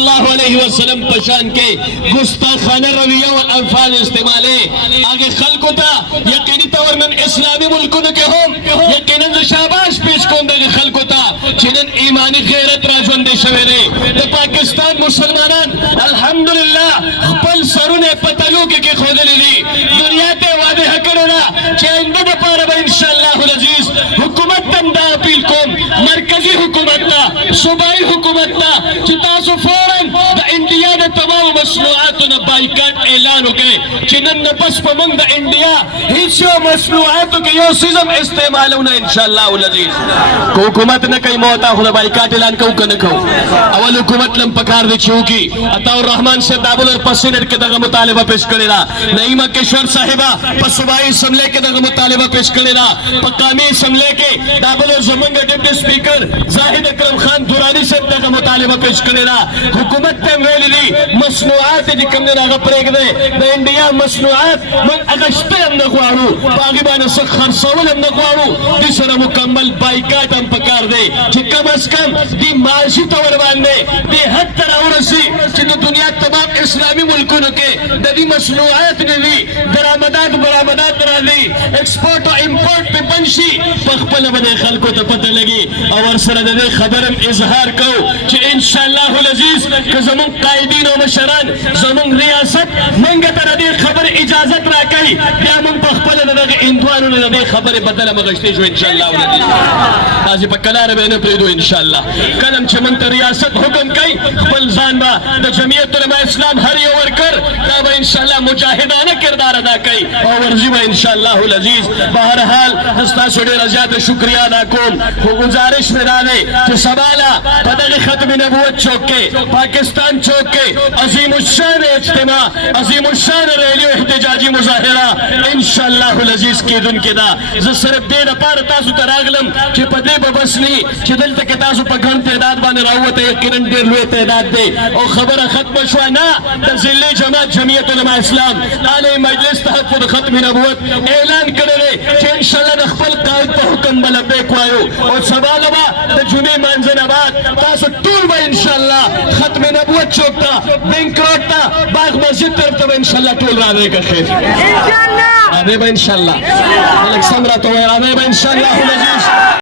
सल्लल्लाहु अलैहि वसल्लम पशान के गुस्ताखाना रवैया और अल्फाज इस्तेमाल है आगे खल्क होता यकीनी तौर में इस्लामी मुल्कों के हम यकीनन शाबाश पेश कोंदे के खल्क होता जिनन ईमानी गैरत राजवंदे शवेरे तो पाकिस्तान मुसलमानान अल्हम्दुलिल्लाह खपल सरुने पतलू के खोदे ली दुनिया ते वादे हकड़ना चेंदे द पार इंशाअल्लाह अजीज हुकूमत तंदा अपील कोम मरकजी हुकूमत ता सूबाई हुकूमत ता चितासु फौरन द इंडिया द तमाम मसनूआत न बाइकाट ऐलान हो गए चिनन न बस पमंग द इंडिया हिस्सो मसनूआत के यो सिजम इस्तेमाल होना इंशाअल्लाह अजीज को हुकूमत न कई मोता हो बाइकाट ऐलान को न को अवल हुकूमत लम पकार दे छूकी अताउर रहमान से दाबुल और पसीनर के दगा मुतालिबा पेश करेला नईमा केशवर साहिबा पसवाई समले के दगा मुतालिबा पेश करेला पकामी समले के दाबुल और जमंग डिप्टी स्पीकर जाहिद अकरम खान दुरानी से दगा मुतालिबा पेश करेला हुकूमत ते वेली मसनूआत जी कमने ना गपरेग दे द इंडिया मसनूआत मन अगस्ते हम नगवाड़ू बागीबान से खरसवल हम नगवाड़ू दिसरा मुकम्मल बाइकाट हम पकार दे कि कम अज कम दी माशी तौर बांधे दी हद तरावरसी कि दुनिया तमाम इस्लामी मुल्कों के ददी मसनूआत ने भी दरामदात बरामदात करा दी एक्सपोर्ट और इंपोर्ट पे पंशी पखपल बदे खल्को तो पता लगी और सर दे खबरम इजहार करो कि इंशाअल्लाह अजीज के जमुन कायदीन और मशरन जमुन रियासत मंगे तर दे खबर इजाजत रा कई या मन पखपल दे इंदवान ने दे खबर बदल मगश्ती जो इंशाअल्लाह अजीज आज पकलार बहने प्रेदो इंशाअल्लाह कलम चमन रियासत हुक्म कई बल जानबा the Jamiat Ulama Islam her worker तब इंशाअल्लाह मुजाहिदाना किरदार अदा कई और वर्जीबा इंशाअल्लाह अजीज बहरहाल हस्ता सुडे रजात शुक्रिया अदा कोम वो गुजारिश में डाले कि सवाला पदक खत्म नबूवत चौक के पाकिस्तान चौक के अजीम उशान इज्तिमा अजीम उशान रैली एहतजाजी मुजाहिरा इंशाअल्लाह अजीज के दिन के दा ज सिर्फ दे न पार तासु तरागलम कि पदे बबसनी कि दिल तक तासु पगन तादाद बाने रावत यकीनन देर हुए तादाद दे और खबर खत्म शुआ ना तजिले जमात जमीयत उलमा इस्लाम आले मजलिस तहफ्फुज खत्म नबूवत ऐलान करे कि इंशाअल्लाह नखपल कायद पर हुक्म बलबे क्वायो और सवालबा द जुमे मंजनाबाद तासु टूल में इंशाअल्लाह खत्म नबूवत चौकता बैंक रोड ता बाग मस्जिद तरफ तब इंशाअल्लाह टूल राने का खैर इंशाअल्लाह आवे इंशाअल्लाह अलग समरा तो आवे इंशाअल्लाह अजीज